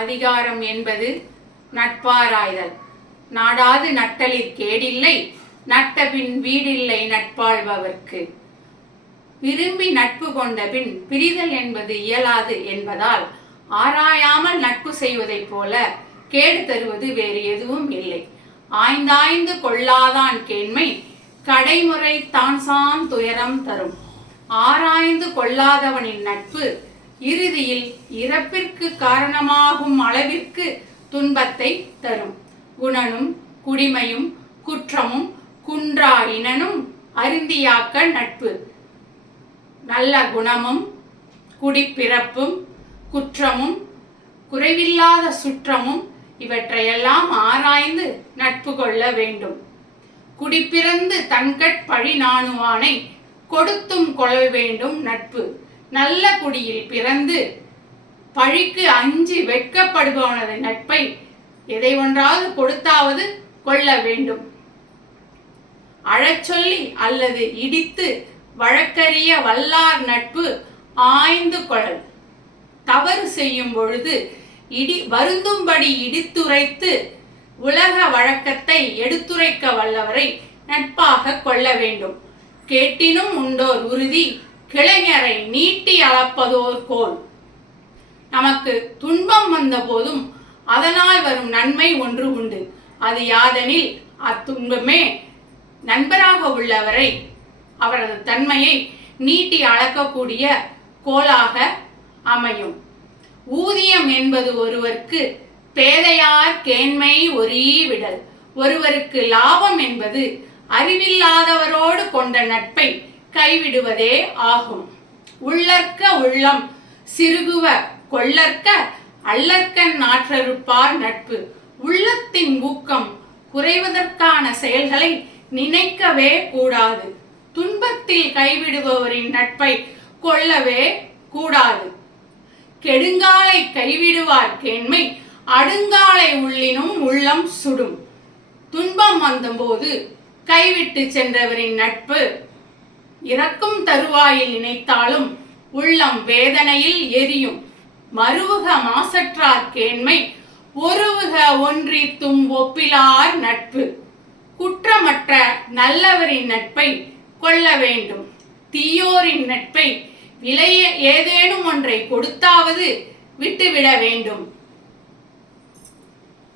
அதிகாரம் என்பது நட்பாராய்தல். நாடாது நட்டலிற் கேடில்லை நட்ட பின் வீடில்லை நட்பாழ்பவர்க்கு. விரும்பி நட்பு கொண்ட பின் பிரிதல் என்பது இயலாது என்பதால் ஆராயாமல் நட்பு செய்வதைப் போல கேடு தருவது வேறு எதுவும் இல்லை. ஆய்ந்தாய்ந்து கொள்ளாதான் கேண்மை கடைமுறை தான் சான் துயரம் தரும். ஆராய்ந்து கொள்ளாதவனின் நட்பு இறுதியில் இறப்பிற்கு காரணமாகும் அளவிற்கு துன்பத்தை தரும். குணனும் குடிமையும் குற்றமும் குன்றா இனனும் அருந்தியாக்க நட்பு. நல்ல குணமும் குடிப்பிறப்பும் குற்றமும் குறைவில்லாத சுற்றமும் இவற்றையெல்லாம் ஆராய்ந்து நட்பு கொள்ள வேண்டும். குடிப்பிறந்து தன்கட் பழி நாணுவானை கொடுத்தும் கொள்ள வேண்டும் நட்பு. நல்ல குடியில் பிறந்து பழிக்கு அஞ்சி வெட்கப்படுபவனது நட்பை எதை ஒன்றாவது கொடுத்தாவது கொள்ள வேண்டும். அழச்சொல்லி அல்லது இடித்து வழக்கறிய வல்லார் நட்பு ஆய்ந்து கொள்ளல் தவறு செய்யும் பொழுது இடி வருந்தும்படி இடித்துரைத்து உலக வழக்கத்தை எடுத்துரைக்க வல்லவரை நட்பாக கொள்ள வேண்டும். கேட்டினும் உண்டோர் உறுதி கிளைஞரை நீட்டி அளப்பதோர் கோல். நமக்கு துன்பம் வந்த போதும் அதனால் வரும் நன்மை ஒன்று உண்டு. அது யாதெனில் அத்துன்பமே நண்பராக உள்ளவரை அவரது தன்மையை நீட்டி அளக்கக்கூடிய கோலாக அமையும். ஊதியம் என்பது ஒருவருக்கு பேதையார் கேண்மை ஒரீ விடல். ஒருவருக்கு லாபம் என்பது அறிவில்லாதவரோடு கொண்ட நட்பை கைவிடுவதே ஆகும். உள்ளற்க உள்ளம் சிறுகுவ கொள்ளற்க அல்லற்கண் நாற்றறுப்பார் நட்பு. உள்ளத்தின் ஊக்கம் குறைவதற்கான செயல்களை நினைக்கவே கூடாது. துன்பத்தில் கைவிடுபவரின் நட்பை கொள்ளவே கூடாது. கெடுங்காலை கைவிடுவார் கேண்மை அடுங்காலை உள்ளினும் உள்ளம் சுடும். துன்பம் வந்தபோது கைவிட்டு சென்றவரின் நட்பு இறக்கும் தருவாயில் நினைத்தாலும் உள்ளம் வேதனையில் எரியும். மறுவுக மாசற்றார் கேண்மை ஒருவுக ஒன்றித்தும் ஒப்பிலார் நட்பு. குற்றமற்ற நல்லவரின் நட்பை கொள்ள வேண்டும். தீயோரின் நட்பை விலைய ஏதேனும் ஒன்றை கொடுத்தாவது விட்டுவிட வேண்டும்.